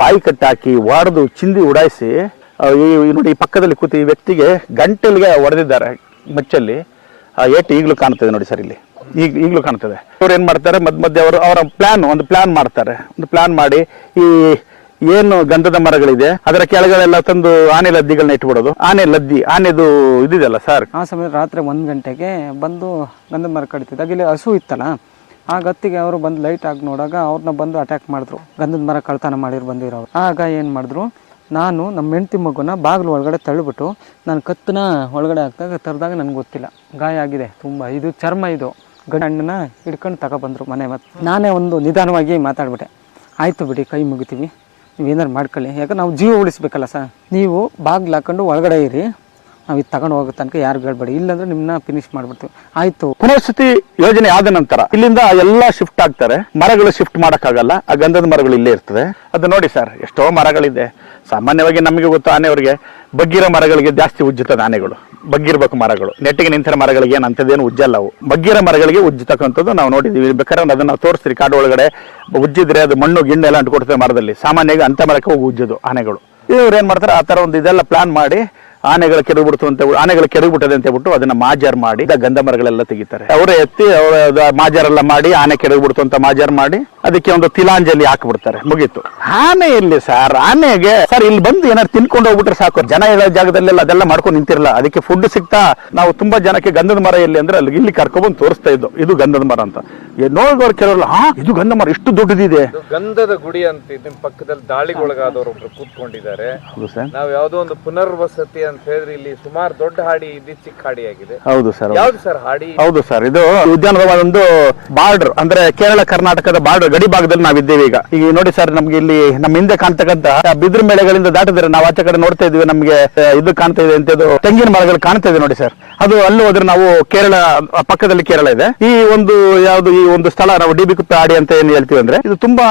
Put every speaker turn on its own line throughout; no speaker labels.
ಬಾಯಿ ಕಟ್ಟಾಕಿ ಒಡೆದು ಚಿಂದಿ ಉಡಾಯಿಸಿ ಈ ನೋಡಿ ಪಕ್ಕದಲ್ಲಿ ಕೂತಿ ಈ ವ್ಯಕ್ತಿಗೆ ಗಂಟಲಿಗೆ ಹೊಡೆದಿದ್ದಾರೆ ಮಚ್ಚಲ್ಲಿ. ಏಟು ಈಗಲೂ ಕಾಣ್ತದೆ ನೋಡಿ ಸರ್ ಇಲ್ಲಿ. ಈಗ, ಈಗಲೂ ಕಾಣ್ತದೆ. ಅವ್ರು ಏನು ಮಾಡ್ತಾರೆ? ಮಧ್ಯ ಮಧ್ಯೆ ಅವರು ಅವರ ಪ್ಲ್ಯಾನ್ ಒಂದು ಪ್ಲ್ಯಾನ್ ಮಾಡ್ತಾರೆ. ಒಂದು ಪ್ಲ್ಯಾನ್ ಮಾಡಿ ಈ ಏನು ಗಂಧದ ಮರಗಳಿದೆ, ಅದರ ಕೆಳಗಳೆಲ್ಲ ತಂದು ಆನೆ ಲದ್ದಿಗಳನ್ನ ಇಟ್ಬಿಡೋದು. ಆನೆ ಲದ್ದಿ, ಆನೆದು ಇದಿದೆಯಲ್ಲ ಸರ್?
ಆ ಸಮಯ ರಾತ್ರಿ ಒಂದು ಗಂಟೆಗೆ ಬಂದು ಗಂಧದ ಮರ ಕಡಿತಿದ್ದಾಗ ಇಲ್ಲಿ ಹಸು ಇತ್ತಲ್ಲ? ಆ ಗತ್ತಿಗೆ ಅವರು ಬಂದು ಲೈಟ್ ಆಗಿ ನೋಡಾಗ ಅವ್ರನ್ನ ಬಂದು ಅಟ್ಯಾಕ್ ಮಾಡಿದ್ರು. ಗಂಧದ ಮರ ಕಳ್ತನ ಮಾಡಿರು ಬಂದಿರೋರು ಆಗ ಏನು ಮಾಡಿದ್ರು? ನಾನು ನಮ್ಮ ಹೆಂಡತಿ ಮಗುನ ಬಾಗಿಲು ಒಳಗಡೆ ತಳ್ಳಿಬಿಟ್ಟು ನಾನು ಕತ್ತನ ಒಳಗಡೆ ಹಾಕಿದಾಗ ತರದಾಗ ನನಗೆ ಗೊತ್ತಿಲ್ಲ. ಗಾಯ ಆಗಿದೆ, ತುಂಬ. ಇದು ಚರ್ಮ ಇದು. ಗಂಡ ಹಣ್ಣನ್ನ ಹಿಡ್ಕೊಂಡು ತಗೊಬಂದರು ಮನೆ ಮತ್ತೆ ನಾನೇ ಒಂದು ನಿಧಾನವಾಗಿ ಮಾತಾಡ್ಬಿಟ್ಟೆ. ಆಯಿತು ಬಿಡಿ, ಕೈ ಮುಗಿತೀವಿ. ನೀವೇನಾರು ಮಾಡ್ಕೊಳ್ಳಿ. ಯಾಕಂದ್ರೆ ನಾವು ಜೀವ ಉಳಿಸ್ಬೇಕಲ್ಲ ಸರ್. ನೀವು ಬಾಗಿಲು ಹಾಕೊಂಡು ಒಳಗಡೆ ಇರಿ. ನಾವು ಇದು ತಗೊಂಡು ಹೋಗೋ ತನಕ ಯಾರು ಹೇಳ್ಬೇಡಿ. ಇಲ್ಲಾಂದ್ರೆ ನಿಮ್ಮನ್ನ ಫಿನಿಶ್ ಮಾಡ್ಬಿಡ್ತೀವಿ. ಆಯ್ತು.
ಪುನರ್ಸತಿ ಯೋಜನೆ ಆದ ನಂತರ ಇಲ್ಲಿಂದ ಎಲ್ಲ ಶಿಫ್ಟ್ ಆಗ್ತಾರೆ. ಮರಗಳು ಶಿಫ್ಟ್ ಮಾಡೋಕ್ಕಾಗಲ್ಲ. ಆ ಗಂಧದ ಮರಗಳು ಇಲ್ಲೇ ಇರ್ತದೆ. ಅದು ನೋಡಿ ಸರ್ ಎಷ್ಟೋ ಮರಗಳಿದೆ. ಸಾಮಾನ್ಯವಾಗಿ ನಮಗೆ ಗೊತ್ತು ಆನೆಯವರಿಗೆ ಬಗ್ಗಿರೋ ಮರಗಳಿಗೆ ಜಾಸ್ತಿ ಉಜ್ಜುತ್ತದೆ ಆನೆಗಳು. ಬಗ್ಗಿರ್ಬೇಕು ಮರಗಳು. ನೆಟ್ಟಿಗೆ ನಿಂತಿರೋ ಮರಗಳಿಗೆ ಏನು ಅಂಥದ್ದೇನು ಉಜ್ಜಲ್ಲ ಅವು. ಬಗ್ಗಿರೋ ಮರಗಳಿಗೆ ಉಜ್ಜತಕ್ಕಂಥದ್ದು ನಾವು ನೋಡಿದ್ದೀವಿ ಬೇಕಾದ್ರೆ ಅದನ್ನ ನಾವು ತೋರಿಸ್ತೀರಿ ಕಾಡು ಒಳಗಡೆ ಉಜ್ಜಿದ್ರೆ ಅದು ಮಣ್ಣು, ಗಿಣ್ಣು ಎಲ್ಲ ಅಂಟ್ಕೊಡ್ತದೆ ಮರದಲ್ಲಿ. ಸಾಮಾನ್ಯವಾಗಿ ಅಂಥ ಮರಕ್ಕೆ ಹೋಗಿ ಉಜ್ಜೋದು ಆನೆಗಳು. ಇವ್ರು ಏನು ಮಾಡ್ತಾರೆ? ಆ ಥರ ಒಂದು ಇದೆಲ್ಲ ಪ್ಲಾನ್ ಮಾಡಿ ಆನೆಗಳ ಕೆಡಗ್ಬಿಡ್ತು ಅಂತ ಆನೆಗಳ ಕೆಡಗ್ಬಿಟ್ಟದೆ ಅಂತ ಹೇಳ್ಬಿಟ್ಟು ಅದನ್ನ ಮಾಜಾರ್ ಮಾಡಿ ಗಂಧ ಮರಗಳೆಲ್ಲ ತೆಗಿತಾರೆ. ಅವರೇ ಎತ್ತಿ, ಅವರ ಮಾಜಾರೆಲ್ಲ ಮಾಡಿ, ಆನೆ ಕೆಡಗ್ಬಿಡ್ತು ಅಂತ ಮಾಜಾರ್ ಮಾಡಿ. ಅದಕ್ಕೆ ಒಂದು ತಿಲಾಂಜಲಿ ಹಾಕ್ಬಿಡ್ತಾರೆ. ಮುಗೀತು. ಆನೆ ಇಲ್ಲಿ ಸರ್? ಆನೆಗೆ ಸರ್ ಇಲ್ಲಿ ಬಂದು ಏನಾರು ತಿನ್ಕೊಂಡು ಹೋಗ್ಬಿಟ್ರೆ ಸಾಕು. ಜನ ಇರೋ ಜಾಗದಲ್ಲೆಲ್ಲ ಅದೆಲ್ಲ ಮಾಡ್ಕೊಂಡು ನಿಂತಿರಲ್ಲ. ಅದಕ್ಕೆ ಫುಡ್ ಸಿಗ್ತಾ ನಾವು ತುಂಬಾ ಜನಕ್ಕೆ ಗಂಧದ ಮರ ಎಲ್ಲಿ ಅಂದ್ರೆ ಅಲ್ಲಿ ಇಲ್ಲಿ ಕರ್ಕೊಂಡ್ಬಂದು ತೋರಿಸ್ತಾ ಇದ್ದು. ಇದು ಗಂಧದ ಮರ ಅಂತ. ನೋಡಿದವ್ರು ಕೆಲವರು ಹಾ ಇದು ಗಂಧ ಮರ ಇಷ್ಟು ದೊಡ್ಡದಿದೆ.
ಗಂಧದ ಗುಡಿ ಅಂತ ನಿಮ್ ಪಕ್ಕದಲ್ಲಿ ದಾಳಿಗೊಳಗಾದವರು ಒಬ್ರು ಕೂತ್ಕೊಂಡಿದ್ದಾರೆ.
ಹೌದು ಸರ್.
ನಾವ್ ಯಾವ್ದೋ ಒಂದು ಪುನರ್ವಸತಿ ಅಂತ ಹೇಳಿದ್ರೆ ಇಲ್ಲಿ ಸುಮಾರು ದೊಡ್ಡ ಹಾಡಿ ಇದು ಚಿಕ್ಕ ಹಾಡಿ ಆಗಿದೆ
ಹೌದು ಸರ್
ಯಾವ್ದು ಸರ್ ಹಾಡಿ?
ಹೌದು ಸರ್ ಇದು ಉದ್ಯಾನದ ಒಂದು ಬಾರ್ಡರ್ ಅಂದ್ರೆ ಕೇರಳ ಕರ್ನಾಟಕದ ಬಾರ್ಡರ್. ಗಡಿ ಭಾಗದಲ್ಲಿ ನಾವಿದ್ದೇವೆ ಈಗ. ಈಗ ನೋಡಿ ಸರ್ ನಮ್ಗೆ ಇಲ್ಲಿ ನಮ್ಮ ಹಿಂದೆ ಕಾಣ್ತಕ್ಕಂತ ಬಿದಿರು ಮೇಳೆಗಳಿಂದ ದಾಟಿದ್ರೆ ನಾವು ಆಚೆ ಕಡೆ ನೋಡ್ತಾ ಇದೀವಿ ನಮ್ಗೆ ಇದು ಕಾಣ್ತಾ ಇದೆ ಅಂತ ಇದು ತೆಂಗಿನ ಮರಗಳು ಕಾಣ್ತಾ ಇದೆ ನೋಡಿ ಸರ್ ಅದು ಅಲ್ಲಿ ಹೋದ್ರೆ ನಾವು ಕೇರಳ, ಪಕ್ಕದಲ್ಲಿ ಕೇರಳ ಇದೆ. ಈ ಒಂದು ಯಾವುದು, ಈ ಒಂದು ಸ್ಥಳ, ನಾವು ಡಿ ಬಿ ಕುಪ್ಪೆ ಆಡಿ ಅಂತ ಏನ್ ಹೇಳ್ತೀವಿ ಅಂದ್ರೆ, ಇದು ತುಂಬಾ,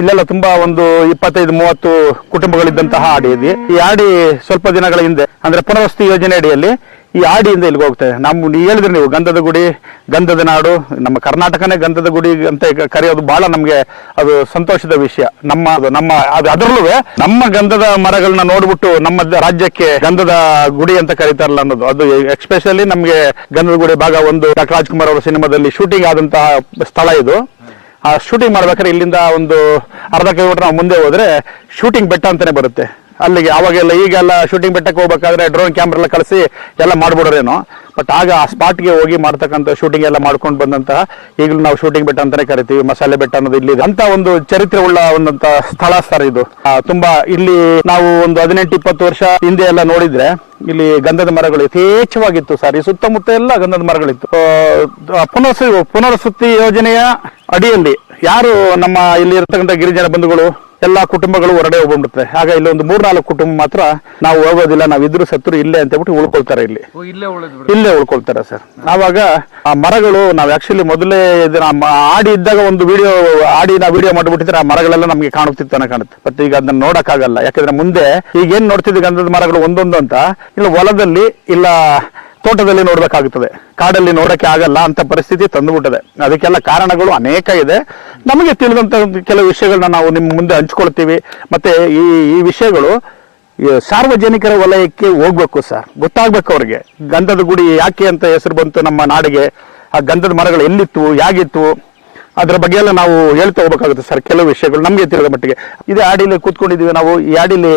ಇಲ್ಲೆಲ್ಲ ತುಂಬಾ ಒಂದು ಇಪ್ಪತ್ತೈದು, ಮೂವತ್ತು ಕುಟುಂಬಗಳಿದ್ದಂತಹ ಆಡಿ ಇದೆ. ಈ ಆಡಿ ಸ್ವಲ್ಪ ದಿನಗಳ ಹಿಂದೆ, ಅಂದ್ರೆ ಪುನರ್ವಸತಿ ಯೋಜನೆ ಅಡಿಯಲ್ಲಿ ಈ ಆಡಿಯಿಂದ ಇಲ್ಲಿಗೆ ಹೋಗ್ತದೆ ನಮ್ಮ ನೀವು ಹೇಳಿದ್ರೆ ನೀವು ಗಂಧದ ಗುಡಿ, ಗಂಧದ ನಾಡು, ನಮ್ಮ ಕರ್ನಾಟಕನೇ ಗಂಧದ ಗುಡಿ ಅಂತ ಕರೆಯೋದು ಬಹಳ ನಮಗೆ ಅದು ಸಂತೋಷದ ವಿಷಯ. ನಮ್ಮ ಅದು ನಮ್ಮ ಅದು ಅದರಲ್ಲೂ ನಮ್ಮ ಗಂಧದ ಮರಗಳನ್ನ ನೋಡ್ಬಿಟ್ಟು ನಮ್ಮ ರಾಜ್ಯಕ್ಕೆ ಗಂಧದ ಗುಡಿ ಅಂತ ಕರೀತಾರಲ್ಲ ಅನ್ನೋದು. ಅದು ಎಕ್ಸ್ಪೆಷಲಿ ನಮಗೆ ಗಂಧದ ಗುಡಿ ಭಾಗ ಒಂದು ಡಾಕ್ಟರ್ ರಾಜ್ಕುಮಾರ್ ಅವರ ಸಿನಿಮಾದಲ್ಲಿ ಶೂಟಿಂಗ್ ಆದಂತಹ ಸ್ಥಳ ಇದು. ಆ ಶೂಟಿಂಗ್ ಮಾಡ್ಬೇಕಾದ್ರೆ ಇಲ್ಲಿಂದ ಒಂದು ಅರ್ಧ ಕಿಲೋಮೀಟರ್ ಮುಂದೆ ಹೋದ್ರೆ ಶೂಟಿಂಗ್ ಬೆಟ್ಟ ಅಂತಾನೆ ಬರುತ್ತೆ. ಅಲ್ಲಿಗೆ ಅವಾಗೆಲ್ಲ ಈಗೆಲ್ಲ ಶೂಟಿಂಗ್ ಬೆಟ್ಟಕ್ಕೆ ಹೋಗ್ಬೇಕಾದ್ರೆ ಡ್ರೋನ್ ಕ್ಯಾಮ್ರಾ ಎಲ್ಲ ಕಳಿಸಿ ಎಲ್ಲ ಮಾಡ್ಬಿಡೋರೇನೋ. ಬಟ್ ಆಗ ಆ ಸ್ಪಾಟ್ಗೆ ಹೋಗಿ ಮಾಡ್ತಕ್ಕಂಥ ಶೂಟಿಂಗ್ ಎಲ್ಲ ಮಾಡ್ಕೊಂಡು ಬಂದಂತಹ ಈಗಲೂ ನಾವು ಶೂಟಿಂಗ್ ಬೆಟ್ಟ ಅಂತಾನೆ ಕರಿತೀವಿ. ಮಸಾಲೆ ಬೆಟ್ಟ ಅನ್ನೋದು ಇಲ್ಲಿ ಅಂತ ಒಂದು ಚರಿತ್ರೆ ಉಳ್ಳ ಒಂದಂತ ಸ್ಥಳ ಸರ್ ಇದು. ತುಂಬಾ ಇಲ್ಲಿ ನಾವು ಒಂದು ಹದಿನೆಂಟು, ಇಪ್ಪತ್ತು ವರ್ಷ ಹಿಂದೆ ಎಲ್ಲ ನೋಡಿದ್ರೆ ಇಲ್ಲಿ ಗಂಧದ ಮರಗಳು ಯಥೇಚ್ಛವಾಗಿತ್ತು ಸರ್. ಈ ಸುತ್ತಮುತ್ತ ಎಲ್ಲ ಗಂಧದ ಮರಗಳಿತ್ತು. ಪುನರ್ಸ ಪುನರ್ವಸತಿ ಯೋಜನೆಯ ಅಡಿಯಲ್ಲಿ ಯಾರು ನಮ್ಮ ಇಲ್ಲಿ ಇರ್ತಕ್ಕಂಥ ಗಿರಿಜನ ಬಂಧುಗಳು ಎಲ್ಲಾ ಕುಟುಂಬಗಳು ಹೊರಡೆ ಹೋಗ್ಬಿಡುತ್ತೆ ಆಗ ಇಲ್ಲಿ ಒಂದು ಮೂರ್ನಾಲ್ಕು ಕುಟುಂಬ ಮಾತ್ರ ನಾವು ಹೋಗೋದಿಲ್ಲ ನಾವು ಇದ್ರು ಸತ್ರು ಇಲ್ಲೇ ಅಂತ ಹೇಳ್ಬಿಟ್ಟು ಉಳ್ಕೊಳ್ತಾರೆ ಇಲ್ಲಿ.
ಇಲ್ಲೇ
ಉಳ್ಕೊಳ್ತಾರೆ ಸರ್. ಆವಾಗ ಆ ಮರಗಳು ನಾವು ಆಕ್ಚುಲಿ ಮೊದಲೇ ಆಡಿ ಇದ್ದಾಗ ಒಂದು ವಿಡಿಯೋ ಆಡಿ ನಾವು ವಿಡಿಯೋ ಮಾಡ್ಬಿಟ್ಟಿದ್ರೆ ಆ ಮರಗಳೆಲ್ಲ ನಮಗೆ ಕಾಣುತ್ತಿತ್ತು ಅನ್ನೋ ಕಾಣುತ್ತೆ. ಬಟ್ ಈಗ ಅದನ್ನ ನೋಡಕ್ಕಾಗಲ್ಲ. ಯಾಕಂದ್ರೆ ಮುಂದೆ ಈಗ ಏನ್ ನೋಡ್ತಿದ್ವಿ ಗಂಧದ ಮರಗಳು ಒಂದೊಂದು ಅಂತ. ಇಲ್ಲ ಹೊಲದಲ್ಲಿ ಇಲ್ಲ ತೋಟದಲ್ಲಿ ನೋಡಬೇಕಾಗುತ್ತದೆ. ಕಾಡಲ್ಲಿ ನೋಡಕ್ಕೆ ಆಗಲ್ಲ ಅಂತ ಪರಿಸ್ಥಿತಿ ತಂದುಬಿಟ್ಟಿದೆ. ಅದಕ್ಕೆಲ್ಲ ಕಾರಣಗಳು ಅನೇಕ ಇದೆ. ನಮಗೆ ತಿಳಿದಂತ ಕೆಲವು ವಿಷಯಗಳನ್ನ ನಾವು ನಿಮ್ಮ ಮುಂದೆ ಹಂಚ್ಕೊಳ್ತೀವಿ. ಮತ್ತೆ ಈ ಈ ವಿಷಯಗಳು ಸಾರ್ವಜನಿಕರ ವಲಯಕ್ಕೆ ಹೋಗ್ಬೇಕು ಸರ್. ಗೊತ್ತಾಗ್ಬೇಕು ಅವ್ರಿಗೆ. ಗಂಧದ ಗುಡಿ ಯಾಕೆ ಅಂತ ಹೆಸರು ಬಂತು ನಮ್ಮ ನಾಡಿಗೆ. ಆ ಗಂಧದ ಮರಗಳು ಎಲ್ಲಿತ್ತು ಯಾಗಿತ್ತು ಅದರ ಬಗ್ಗೆ ಎಲ್ಲ ನಾವು ಹೇಳ್ತಾ ಹೋಗ್ಬೇಕಾಗುತ್ತೆ ಸರ್. ಕೆಲವು ವಿಷಯಗಳು ನಮಗೆ ತಿಳಿದ ಮಟ್ಟಿಗೆ. ಇದೇ ಆಡಿಲಿ ಕೂತ್ಕೊಂಡಿದೀವಿ ನಾವು. ಈ ಆಡಿಲಿ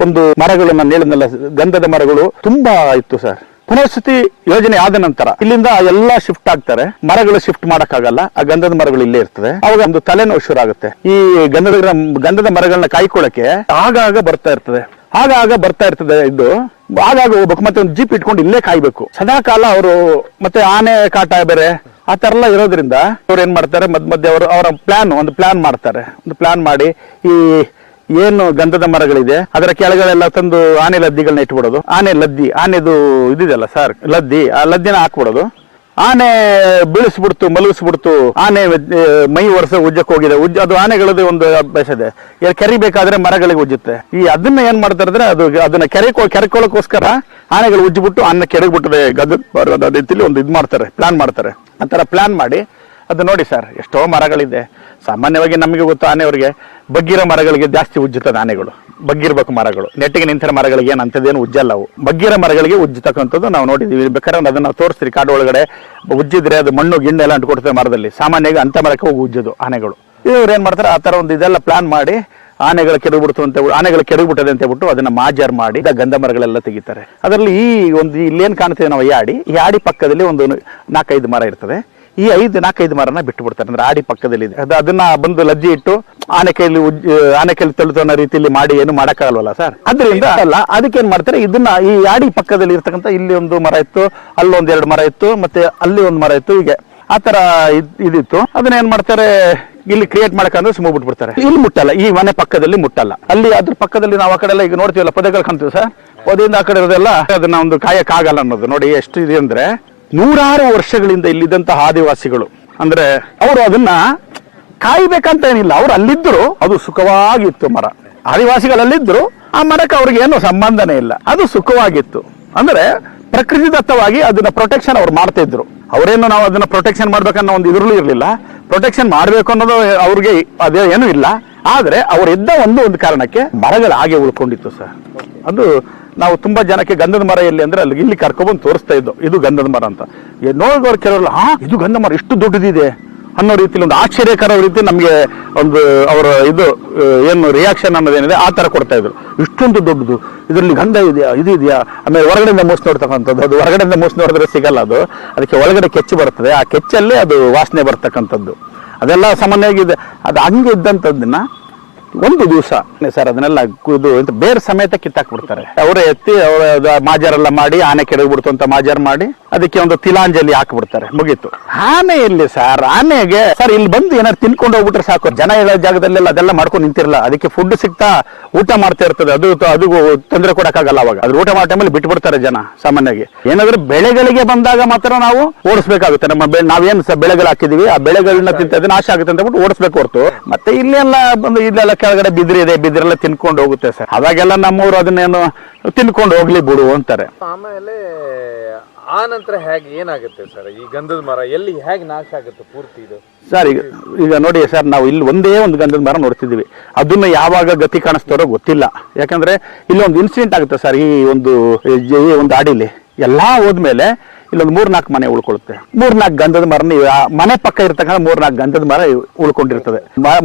ಒಂದು ಮರಗಳನ್ನ ನಾನು ಹೇಳಿದ್ನಲ್ಲ ಗಂಧದ ಮರಗಳು. ತುಂಬಾ ಇತ್ತು ಸರ್. ಪುನರ್ಸ್ಥಿತಿ ಯೋಜನೆ ಆದ ನಂತರ ಇಲ್ಲಿಂದ ಎಲ್ಲ ಶಿಫ್ಟ್ ಆಗ್ತಾರೆ. ಮರಗಳು ಶಿಫ್ಟ್ ಮಾಡಕ್ಕಾಗಲ್ಲ. ಆ ಗಂಧದ ಮರಗಳು ಇಲ್ಲೇ ಇರ್ತದೆ. ಅವಾಗ ಒಂದು ತಲೆನೋವು ಶುರು ಆಗುತ್ತೆ. ಈ ಗಂಧದ ಗಂಧದ ಮರಗಳನ್ನ ಕಾಯ್ಕೊಳ್ಳಕ್ಕೆ ಆಗಾಗ ಬರ್ತಾ ಇರ್ತದೆ. ಆಗಾಗ ಬರ್ತಾ ಇರ್ತದೆ ಇದು. ಆಗಾಗ ಹೋಗ್ಬೇಕು. ಮತ್ತೆ ಒಂದು ಜೀಪ್ ಇಟ್ಕೊಂಡು ಇಲ್ಲೇ ಕಾಯ್ಬೇಕು. ಸದಾ ಕಾಲ ಅವರು ಮತ್ತೆ ಆನೆ ಕಾಟ ಬೇರೆ ಆ ತರ ಎಲ್ಲ ಇರೋದ್ರಿಂದ ಅವ್ರು ಏನ್ ಮಾಡ್ತಾರೆ? ಮಧ್ಯ ಮಧ್ಯೆ ಅವರು ಅವರ ಪ್ಲಾನ್ ಒಂದು ಪ್ಲಾನ್ ಮಾಡ್ತಾರೆ. ಒಂದು ಪ್ಲಾನ್ ಮಾಡಿ ಈ ಏನು ಗಂಧದ ಮರಗಳಿದೆ, ಅದರ ಕೆಳಗಳೆಲ್ಲ ತಂದು ಆನೆ ಲದ್ದಿಗಳನ್ನ ಇಟ್ಬಿಡೋದು. ಆನೆ ಲದ್ದಿ, ಆನೆದು ಇದಿದೆಯಲ್ಲ ಸರ್ ಲದ್ದಿ, ಆ ಲದ್ದಿನ ಹಾಕ್ಬಿಡೋದು. ಆನೆ ಬೀಳಿಸ್ಬಿಡ್ತು, ಮಲಗಿಸ್ಬಿಡ್ತು, ಆನೆ ಮೈ ವರ್ಷ ಉಜ್ಜಕ್ಕೆ ಹೋಗಿದೆ. ಉಜ್ಜ, ಅದು ಆನೆಗಳದ್ದು ಒಂದು ಅಭ್ಯಾಸ ಇದೆ. ಕೆರಿಬೇಕಾದ್ರೆ ಮರಗಳಿಗೆ ಉಜ್ಜುತ್ತೆ. ಈ ಅದನ್ನ ಏನ್ ಮಾಡ್ತಾರೆ ಅಂದ್ರೆ ಅದು ಅದನ್ನ ಕೆರೆ ಕೆರೆಕೊಳ್ಳೋಕೋಸ್ಕರ ಆನೆಗಳು ಉಜ್ಜಿಬಿಟ್ಟು ಅನ್ನ ಕೆಡಗ್ಬಿಟ್ಟದೆ ಗದ ರೀತಿಲಿ ಒಂದು ಇದು ಮಾಡ್ತಾರೆ ಪ್ಲಾನ್ ಮಾಡ್ತಾರೆ. ಆ ಥರ ಪ್ಲಾನ್ ಮಾಡಿ ಅದು ನೋಡಿ ಸರ್, ಎಷ್ಟೋ ಮರಗಳಿದೆ. ಸಾಮಾನ್ಯವಾಗಿ ನಮಗೆ ಗೊತ್ತು ಆನೆಯವರಿಗೆ, ಬಗ್ಗಿರೋ ಮರಗಳಿಗೆ ಜಾಸ್ತಿ ಉಜ್ಜುತ್ತದೆ ಆನೆಗಳು. ಬಗ್ಗಿರ್ಬೇಕು ಮರಗಳು. ನೆಟ್ಟಿಗೆ ನಿಂತಿರೋ ಮರಗಳಿಗೆ ಏನು ಅಂಥದ್ದೇನು ಉಜ್ಜಲ್ಲ ಅವು. ಬಗ್ಗಿರೋ ಮರಗಳಿಗೆ ಉಜ್ಜತಕ್ಕಂಥದ್ದು ನಾವು ನೋಡಿದ್ದೀವಿ. ಬೇಕಾದ್ರೆ ಅದನ್ನ ತೋರಿಸ್ತೀರಿ ಕಾಡು ಒಳಗಡೆ. ಉಜ್ಜಿದ್ರೆ ಅದು ಮಣ್ಣು ಗಿಣ್ಣು ಎಲ್ಲ ಅಂಟ್ಕೊಡ್ತದೆ ಮರದಲ್ಲಿ. ಸಾಮಾನ್ಯವಾಗಿ ಅಂಥ ಮರಕ್ಕೆ ಹೋಗಿ ಉಜ್ಜೋದು ಆನೆಗಳು. ಇವ್ರು ಏನು ಮಾಡ್ತಾರೆ? ಆ ಥರ ಒಂದು ಇದೆಲ್ಲ ಪ್ಲಾನ್ ಮಾಡಿ ಆನೆಗಳ ಕೆಡಗ್ಬಿಡ್ತು ಅಂತ ಆನೆಗಳು ಕೆಡಗ್ಬಿಟ್ಟದೆ ಅಂತ ಹೇಳ್ಬಿಟ್ಟು ಅದನ್ನ ಮಾಜರ್ ಮಾಡಿ ಗಂಧ ಮರಗಳೆಲ್ಲ ತೆಗಿತಾರೆ. ಅದರಲ್ಲಿ ಈ ಒಂದು ಇಲ್ಲೇನು ಕಾಣ್ತೇವೆ ನಾವು ಈ ಆಡಿ. ಈ ಆಡಿ ಪಕ್ಕದಲ್ಲಿ ಒಂದು ನಾಲ್ಕೈದು ಮರ ಇರ್ತದೆ. ಈ ಐದು ನಾಲ್ಕೈದು ಮರನ ಬಿಟ್ಟು ಬಿಡ್ತಾರೆ ಅಂದ್ರೆ ಆಡಿ ಪಕ್ಕದಲ್ಲಿ ಇದೆ ಅದು ಅದನ್ನ ಬಂದು ಲಜ್ಜಿ ಇಟ್ಟು ಆನೆ ಕೈಲಿ ಆನೆ ಕೈಲಿ ರೀತಿಯಲ್ಲಿ ಮಾಡಿ ಏನು ಮಾಡಕ್ಕಾಗಲ್ವಲ್ಲ ಸರ್? ಅದರಿಂದ ಅಲ್ಲ ಅದಕ್ಕೆ ಏನ್ ಮಾಡ್ತಾರೆ ಇದನ್ನ ಈ ಆಡಿ ಪಕ್ಕದಲ್ಲಿ ಇರ್ತಕ್ಕಂಥ ಇಲ್ಲಿ ಒಂದು ಮರ ಇತ್ತು ಅಲ್ಲೊಂದ್ ಎರಡು ಮರ ಇತ್ತು ಮತ್ತೆ ಅಲ್ಲಿ ಒಂದು ಮರ ಇತ್ತು. ಹೀಗೆ ಆ ತರ ಇದ್- ಇದಿತ್ತು. ಅದನ್ನ ಏನ್ ಮಾಡ್ತಾರೆ ಇಲ್ಲಿ ಕ್ರಿಯೇಟ್ ಮಾಡಕ್ಕಂದ್ರೆ ಸುಮ್ಮ ಬಿಟ್ಬಿಡ್ತಾರೆ. ಇಲ್ಲಿ ಮುಟ್ಟಲ್ಲ ಈ ಮನೆ ಪಕ್ಕದಲ್ಲಿ ಮುಟ್ಟಲ್ಲ. ಅಲ್ಲಿ ಅದ್ರ ಪಕ್ಕದಲ್ಲಿ ನಾವು ಆ ಕಡೆ ಎಲ್ಲ ಈಗ ನೋಡ್ತೀವಲ್ಲ ಪೊದೆಗಳು ಕಾಣ್ತೀವಿ ಸರ್? ಪೊದೆಯಿಂದ ಆ ಕಡೆ ಇರೋದೆಲ್ಲ ಅದನ್ನ ಒಂದು ಕಾಯಕ್ಕಾಗಲ್ಲ ಅನ್ನೋದು. ನೋಡಿ ಎಷ್ಟು ಇದೆ ಅಂದ್ರೆ ನೂರಾರು ವರ್ಷಗಳಿಂದ ಇಲ್ಲಿದ್ದಂತಹ ಆದಿವಾಸಿಗಳು. ಅಂದ್ರೆ ಅವರು ಅದನ್ನ ಕಾಯ್ಬೇಕಂತ ಏನಿಲ್ಲ ಅವ್ರು ಅಲ್ಲಿದ್ರು ಅದು ಸುಖವಾಗಿತ್ತು ಮರ. ಆದಿವಾಸಿಗಳಲ್ಲಿದ್ರು ಆ ಮರಕ್ಕೆ ಅವ್ರಿಗೆ ಏನು ಸಂಬಂಧನೇ ಇಲ್ಲ. ಅದು ಸುಖವಾಗಿತ್ತು. ಅಂದ್ರೆ ಪ್ರಕೃತಿ ದತ್ತವಾಗಿ ಅದನ್ನ ಪ್ರೊಟೆಕ್ಷನ್ ಅವ್ರು ಮಾಡ್ತಾ ಇದ್ರು. ಅವರೇನು ನಾವು ಅದನ್ನ ಪ್ರೊಟೆಕ್ಷನ್ ಮಾಡ್ಬೇಕನ್ನೋ ಒಂದು ಇದ್ರಲ್ಲೂ ಇರಲಿಲ್ಲ. ಪ್ರೊಟೆಕ್ಷನ್ ಮಾಡ್ಬೇಕು ಅನ್ನೋದು ಅವ್ರಿಗೆ ಅದೇ ಏನೂ ಇಲ್ಲ. ಆದ್ರೆ ಅವರಿದ್ದ ಒಂದು ಒಂದು ಕಾರಣಕ್ಕೆ ಮರಗಳು ಹಾಗೆ ಉಳ್ಕೊಂಡಿತ್ತು ಸರ್. ಅದು ನಾವು ತುಂಬಾ ಜನಕ್ಕೆ ಗಂಧದ ಮರ ಎಲ್ಲಿ ಅಂದ್ರೆ ಅಲ್ಲಿ ಇಲ್ಲಿ ಕರ್ಕೊಬಂದು ತೋರಿಸ್ತಾ ಇದ್ದು, ಇದು ಗಂಧದ ಮರ ಅಂತ. ನೋಡಿದವರು ಕೆಲವರು ಹಾ, ಇದು ಗಂಧ ಮರ, ಇಷ್ಟು ದೊಡ್ಡದಿದೆ. ಅನ್ನೋ ರೀತಿಲಿ ಒಂದು ಆಶ್ಚರ್ಯಕರ ರೀತಿ ನಮಗೆ ಒಂದು ಅವರ ಇದು ಏನು ರಿಯಾಕ್ಷನ್ ಅನ್ನೋದೇನಿದೆ, ಆ ತರ ಕೊಡ್ತಾ ಇದ್ರು. ಇಷ್ಟೊಂದು ದೊಡ್ಡದು, ಇದರಲ್ಲಿ ಗಂಧ ಇದೆಯಾ, ಇದು ಇದೆಯಾ? ಆಮೇಲೆ ಹೊರಗಡೆಯಿಂದ ಮೂಸ್ ನೋಡ್ತಕ್ಕಂಥದ್ದು, ಅದು ಹೊರಗಡೆಯಿಂದ ಮೂಸ್ ನೋಡಿದ್ರೆ ಸಿಗಲ್ಲ ಅದು. ಅದಕ್ಕೆ ಒಳಗಡೆ ಕೆಚ್ಚು ಬರ್ತದೆ, ಆ ಕೆಚ್ಚಲ್ಲೇ ಅದು ವಾಸನೆ ಬರ್ತಕ್ಕಂಥದ್ದು. ಅದೆಲ್ಲ ಸಾಮಾನ್ಯವಾಗಿ ಇದೆ. ಅದು ಹಂಗೆ ಇದ್ದಂಥದ್ದನ್ನ ಒಂದು ದಿವಸ ಸರ್ ಅದನ್ನೆಲ್ಲ ಇದು ಅಂತ ಬೇರೆ ಸಮೇತ ಕಿತ್ತಾಕ್ಬಿಡ್ತಾರೆ. ಅವರೇ ಎತ್ತಿ ಅವರ ಮಾಜಾರೆಲ್ಲ ಮಾಡಿ ಆನೆ ಕೆಡಗ್ಬಿಡ್ತು ಅಂತ ಮಾಜಾರ್ ಮಾಡಿ ಅದಕ್ಕೆ ಒಂದು ತಿಲಾಂಜಲಿ ಹಾಕ್ಬಿಡ್ತಾರೆ. ಮುಗೀತು. ಆನೆ ಇಲ್ಲಿ ಸರ್? ಆನೆಗೆ ಸರ್ ಇಲ್ಲಿ ಬಂದು ಏನಾರು ತಿನ್ಕೊಂಡು ಹೋಗ್ಬಿಟ್ರೆ ಸಾಕು. ಜನ ಇರೋ ಜಾಗದಲ್ಲೆಲ್ಲ ಅದೆಲ್ಲ ಮಾಡ್ಕೊಂಡು ನಿಂತಿರಲ್ಲ. ಅದಕ್ಕೆ ಫುಡ್ ಸಿಗ್ತಾ ಊಟ ಮಾಡ್ತಾ ಇರ್ತದೆ. ಅದು ಅದು ತೊಂದರೆ ಕೊಡಕ್ಕಾಗಲ್ಲ ಅವಾಗ. ಅದ್ರ ಊಟ ಮಾಡೋ ಟೈಮಲ್ಲಿ ಬಿಟ್ಬಿಡ್ತಾರೆ ಜನ ಸಾಮಾನ್ಯವಾಗಿ. ಏನಾದ್ರೂ ಬೆಳೆಗಳಿಗೆ ಬಂದಾಗ ಮಾತ್ರ ನಾವು ಓಡಿಸ್ಬೇಕಾಗುತ್ತೆ. ನಮ್ಮ ಬೆ- ನಾವೇನು ಬೆಳೆಗಳು ಹಾಕಿದೀವಿ. ಆ ಬೆಳೆಗಳನ್ನ ತಿಂತ ನಾಶ ಆಗುತ್ತೆ ಅಂತ ಬಿಟ್ಟು ಓಡಿಸ್ಬೇಕು ಹೊರತು. ಮತ್ತೆ ಇಲ್ಲೆಲ್ಲ ಬಂದು ಇಲ್ಲೆಲ್ಲ ಕೆಳಗಡೆ ಬಿದಿರು ಇದೆ ಬಿದಿರೆಲ್ಲ ತಿನ್ಕೊಂಡು ಹೋಗುತ್ತೆ ಸರ್. ಅವಾಗೆಲ್ಲ ನಮ್ಮೂರು ಅದನ್ನೇನು ತಿನ್ಕೊಂಡು ಹೋಗ್ಲಿ ಬಿಡು ಅಂತಾರೆ.
ಆಮೇಲೆ ಆ ನಂತರ ಹೇಗೆ ಏನಾಗುತ್ತೆ ಸರ್? ಈ ಗಂಧದ ಮರ ಎಲ್ಲಿ ಹೇಗೆ ನಾಶ ಆಗುತ್ತೆ ಪೂರ್ತಿ ಇದು?
ಸರ್ ಈಗ ಈಗ ನೋಡಿ ಸರ್ ನಾವು ಇಲ್ಲಿ ಒಂದೇ ಒಂದು ಗಂಧದ ಮರ ನೋಡ್ತಿದ್ದೀವಿ. ಅದನ್ನ ಯಾವಾಗ ಗತಿ ಕಾಣಿಸ್ತಾರೋ ಗೊತ್ತಿಲ್ಲ. ಯಾಕಂದ್ರೆ ಇಲ್ಲಿ ಒಂದು ಇನ್ಸಿಡೆಂಟ್ ಆಗುತ್ತೆ ಸರ್ ಈ ಒಂದು ಈ ಒಂದು ಆಡಿಲಿ ಎಲ್ಲಾ ಹೋದ್ಮೇಲೆ ಇಲ್ಲೊಂದು ಮೂರ್ನಾಲ್ಕು ಮನೆ ಉಳ್ಕೊಳ್ಳುತ್ತೆ. ಮೂರ್ನಾಲ್ಕು ಗಂಧದ ಮರ ಮನೆ ಪಕ್ಕ ಇರ್ತಕ್ಕಂಥ ಮೂರ್ನಾಲ್ಕು ಗಂಧದ ಮರ ಉಳ್ಕೊಂಡಿರ್ತದೆ.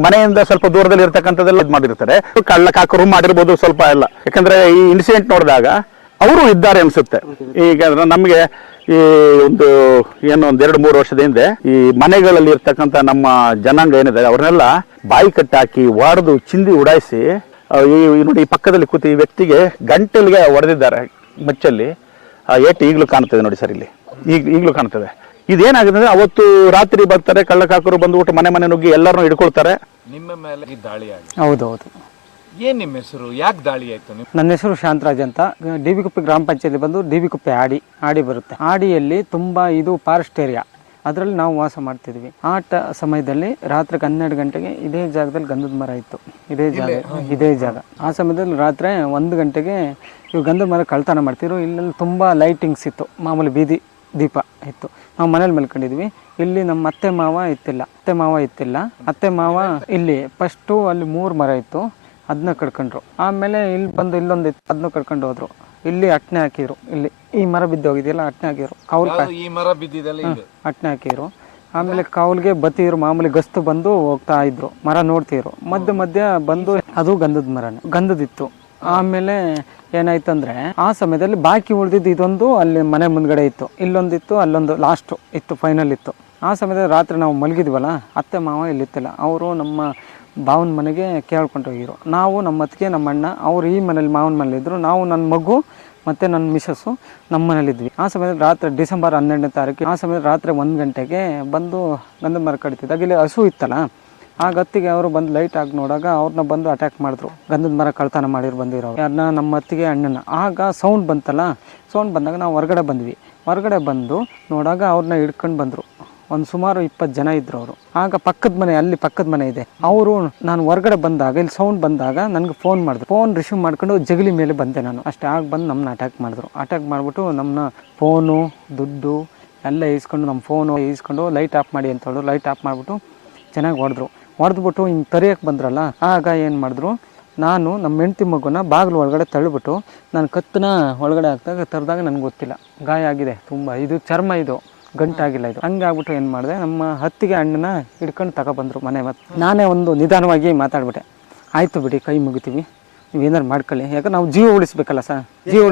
ಮನೆಯಿಂದ ಸ್ವಲ್ಪ ದೂರದಲ್ಲಿ ಇರ್ತಕ್ಕಂಥದ್ದೆಲ್ಲ ಇದು ಮಾಡಿರ್ತಾರೆ. ಕಳ್ಳ ಕಾಕರು ಮಾಡಿರ್ಬೋದು ಸ್ವಲ್ಪ ಎಲ್ಲ. ಯಾಕಂದ್ರೆ ಈ ಇನ್ಸಿಡೆಂಟ್ ನೋಡಿದಾಗ ಅವರು ಇದ್ದಾರೆ ಅನ್ಸುತ್ತೆ. ಈಗ ನಮಗೆ ಈ ಒಂದು ಏನು ಒಂದ್ ಎರಡು ಮೂರು ವರ್ಷದ ಹಿಂದೆ ಈ ಮನೆಗಳಲ್ಲಿ ಇರ್ತಕ್ಕಂಥ ನಮ್ಮ ಜನಾಂಗ ಏನಿದೆ, ಅವ್ರನ್ನೆಲ್ಲ ಬಾಯಿ ಕಟ್ಟಾಕಿ, ಒಡೆದು, ಚಿಂದಿ ಉಡಾಯಿಸಿ ಈ ನೋಡಿ ಈ ಪಕ್ಕದಲ್ಲಿ ಕೂತಿ ಈ ವ್ಯಕ್ತಿಗೆ ಗಂಟಲಿಗೆ ಹೊಡೆದಿದ್ದಾರೆ, ಮಚ್ಚಲ್ಲಿ. ಏಟು ಈಗಲೂ ಕಾಣ್ತದೆ ನೋಡಿ ಸರ್ ಇಲ್ಲಿ. ಈಗ ಈಗಲೂ ಕಾಣ್ತದೆ. ಇದೇನಾಗಿದೆ ಅಂದ್ರೆ ಅವತ್ತು ರಾತ್ರಿ ಬರ್ತಾರೆ ಕಳ್ಳಕಾಕರು ಬಂದ್ಬಿಟ್ಟು ಮನೆ ಮನೆ ನುಗ್ಗಿ ಎಲ್ಲರನ್ನೂ ಹಿಡ್ಕೊಳ್ತಾರೆ.
ನಿಮ್ಮ ಮೇಲೆ ಈ ದಾಳಿ ಹೌದು
ಹೌದೌದು.
ಏನ್ ನಿಮ್ಮ ಹೆಸರು? ಯಾಕೆ ದಾಳಿ ಆಯ್ತು ನಿಮ್
ನನ್ನ ಹೆಸರು ಶಾಂತರಾಜ್ ಅಂತ. ಡಿ ಬಿ ಕುಪ್ಪೆ ಗ್ರಾಮ ಪಂಚಾಯತಿ ಬಂದು ಡಿ ಬಿ ಕುಪ್ಪೆ ಆಡಿ ಆಡಿ ಬರುತ್ತೆ. ಆಡಿಯಲ್ಲಿ ತುಂಬಾ ಇದು ಫಾರೆಸ್ಟ್ ಏರಿಯಾ ಅದರಲ್ಲಿ ನಾವು ವಾಸ ಮಾಡ್ತಿದ್ವಿ. ಆಟ ಟ ಸಮಯದಲ್ಲಿ ರಾತ್ರಿ ಹನ್ನೆರಡು ಗಂಟೆಗೆ ಇದೇ ಜಾಗದಲ್ಲಿ ಗಂಧದ ಮರ ಇತ್ತು. ಇದೇ ಜಾಗ ಇದೇ ಜಾಗ. ಆ ಸಮಯದಲ್ಲಿ ರಾತ್ರಿ ಒಂದು ಗಂಟೆಗೆ ಇವು ಗಂಧದ ಮರ ಕಳ್ತನ ಮಾಡ್ತಿದ್ರು. ಇಲ್ಲೆಲ್ಲ ತುಂಬ ಲೈಟಿಂಗ್ಸ್ ಇತ್ತು. ಮಾಮೂಲಿ ಬೀದಿ. ದೀಪ ಇತ್ತು. ನಾವು ಮನೇಲಿ ಮಲ್ಕೊಂಡಿದ್ವಿ. ಇಲ್ಲಿ ನಮ್ಮ ಅತ್ತೆ ಮಾವ ಇತ್ತಿಲ್ಲ. ಅತ್ತೆ ಮಾವ ಇತ್ತಿಲ್ಲ. ಅತ್ತೆ ಮಾವ ಇಲ್ಲಿ ಫಸ್ಟು ಅಲ್ಲಿ ಮೂರು ಮರ ಇತ್ತು. ಅದನ್ನ ಕಡ್ಕೊಂಡ್ರು. ಆಮೇಲೆ ಇಲ್ಲಿ ಬಂದು ಇಲ್ಲೊಂದು ಇತ್ತು. ಅದನ್ನ ಕಡ್ಕೊಂಡು ಹೋದ್ರು. ಇಲ್ಲಿ ಅಟ್ನೆ ಹಾಕಿದ್ರು. ಇಲ್ಲಿ ಈ ಮರ ಬಿದ್ದು ಹೋಗಿದೆಯಲ್ಲ ಅಟ್ನೆ ಹಾಕಿದ್ರು. ಕೌಲ್
ಈ ಮರ ಬಿದ್ದಿದೆಲ್ಲ
ಅಟ್ನೆ ಹಾಕಿದ್ರು. ಆಮೇಲೆ ಕೌಲ್ಗೆ ಬತ್ತಿದ್ರು. ಮಾಮೂಲಿ ಗಸ್ತು ಬಂದು ಹೋಗ್ತಾ ಇದ್ರು. ಮರ ನೋಡ್ತಿದ್ರು. ಮಧ್ಯ ಮಧ್ಯ ಬಂದು ಅದು ಗಂಧದ ಮರನೇ. ಗಂಧದಿತ್ತು. ಆಮೇಲೆ ಏನಾಯ್ತಂದ್ರೆ ಆ ಸಮಯದಲ್ಲಿ ಬಾಕಿ ಉಳಿದಿದ್ದು ಇದೊಂದು ಅಲ್ಲಿ ಮನೆ ಮುಂದ್ಗಡೆ ಇತ್ತು. ಇಲ್ಲೊಂದಿತ್ತು, ಅಲ್ಲೊಂದು ಲಾಸ್ಟ್ ಇತ್ತು ಫೈನಲ್ ಇತ್ತು. ಆ ಸಮಯದಲ್ಲಿ ರಾತ್ರಿ ನಾವು ಮಲಗಿದ್ವಲ್ಲ, ಅತ್ತೆ ಮಾವ ಇಲ್ಲಿತ್ತಿಲ್ಲ ಅವರು ನಮ್ಮ ಭಾವನ ಮನೆಗೆ ಕೇಳ್ಕೊಂಡು ಹೋಗಿರು ನಾವು ನಮ್ಮ ಅತ್ತಿಗೆ, ನಮ್ಮ ಅಣ್ಣ, ಅವ್ರು ಈ ಮನೇಲಿ, ಮಾವನ ಮನೇಲಿದ್ದರು ನಾವು ನನ್ನ ಮಗು ಮತ್ತು ನನ್ನ ಮಿಸಸ್ಸು ನಮ್ಮ ಮನೇಲಿದ್ವಿ ಆ ಸಮಯದಲ್ಲಿ ರಾತ್ರಿ ಡಿಸೆಂಬರ್ ಹನ್ನೆರಡನೇ ತಾರೀಕು ಆ ಸಮಯದಲ್ಲಿ ರಾತ್ರಿ ಒಂದು ಗಂಟೆಗೆ ಬಂದು ಗಂಧದ ಮರ ಕಡಿತಿದ್ದಾಗ ಇಲ್ಲಿ ಹಸು ಇತ್ತಲ್ಲ ಆ ಗತ್ತಿಗೆ ಅವರು ಬಂದು ಲೈಟ್ ಆಗಿ ನೋಡಾಗ ಅವ್ರನ್ನ ಬಂದು ಅಟ್ಯಾಕ್ ಮಾಡಿದ್ರು. ಗಂಧದ ಮರ ಕಳ್ತನ ಮಾಡಿರು ಬಂದಿರೋ ಅದನ್ನ ನಮ್ಮ ಅತ್ತಿಗೆ ಅಣ್ಣನ. ಆಗ ಸೌಂಡ್ ಬಂತಲ್ಲ? ಸೌಂಡ್ ಬಂದಾಗ ನಾವು ಹೊರಗಡೆ ಬಂದ್ವಿ. ಹೊರಗಡೆ ಬಂದು ನೋಡಾಗ ಅವ್ರನ್ನ ಹಿಡ್ಕೊಂಡು ಬಂದರು. ಒಂದು ಸುಮಾರು ಇಪ್ಪತ್ತು ಜನ ಇದ್ರು ಅವರು. ಆಗ ಪಕ್ಕದ ಮನೆ, ಅಲ್ಲಿ ಪಕ್ಕದ ಮನೆ ಇದೆ. ಅವರು ನಾನು ಹೊರಗಡೆ ಬಂದಾಗ, ಇಲ್ಲಿ ಸೌಂಡ್ ಬಂದಾಗ ನನಗೆ ಫೋನ್ ಮಾಡಿದ್ರು. ಫೋನ್ ರಿಸೀವ್ ಮಾಡ್ಕೊಂಡು ಜಗಲಿ ಮೇಲೆ ಬಂದೆ ನಾನು. ಅಷ್ಟೇ, ಆಗ ಬಂದು ನಮ್ಮನ್ನ ಅಟ್ಯಾಕ್ ಮಾಡಿದ್ರು. ಅಟ್ಯಾಕ್ ಮಾಡಿಬಿಟ್ಟು ನಮ್ಮನ್ನ ಫೋನು ದುಡ್ಡು ಎಲ್ಲ ಈಸ್ಕೊಂಡು ನಮ್ಮ ಫೋನು ಈಸ್ಕೊಂಡು ಲೈಟ್ ಆಫ್ ಮಾಡಿ ಅಂತ ಹೇಳಿದ್ರು. ಲೈಟ್ ಆಫ್ ಮಾಡಿಬಿಟ್ಟು ಚೆನ್ನಾಗಿ ಹೊಡೆದ್ರು. ಹೊಡೆದ್ಬಿಟ್ಟು ಹಿಂಗೆ ತರಿಯಕ್ಕೆ ಬಂದ್ರಲ್ಲ ಆಗ ಏನು ಮಾಡಿದ್ರು ನಾನು ನಮ್ಮ ಹೆಂಡ್ತಿ ಮಗುನ ಬಾಗಿಲು ಒಳಗಡೆ ತಳ್ಳಿಬಿಟ್ಟು ನಾನು ಕತ್ತನ ಒಳಗಡೆ ಹಾಕಿದಾಗ ತರದಾಗ ನನಗೆ ಗೊತ್ತಿಲ್ಲ. ಗಾಯ ಆಗಿದೆ ತುಂಬ ಇದು ಚರ್ಮ ಇದು ಗಂಟಾಗಿಲ್ಲ ಇದು. ಹಂಗಾಗ್ಬಿಟ್ಟು ಏನು ಮಾಡಿದೆ ನಮ್ಮ ಹತ್ತಿಗೆ ಹಣ್ಣನ್ನ ಹಿಡ್ಕೊಂಡು ತಗೊಬಂದರು ಮನೆ ಮತ್ತೆ ನಾನೇ ಒಂದು ನಿಧಾನವಾಗಿ ಮಾತಾಡ್ಬಿಟ್ಟೆ. ಆಯಿತು ಬಿಡಿ ಕೈ ಮುಗಿತೀವಿ ನೀವು ಏನಾರು ಮಾಡ್ಕೊಳ್ಳಿ. ಯಾಕಂದ್ರೆ ನಾವು ಜೀವ ಉಳಿಸ್ಬೇಕಲ್ಲ ಸರ್. ಜೀವ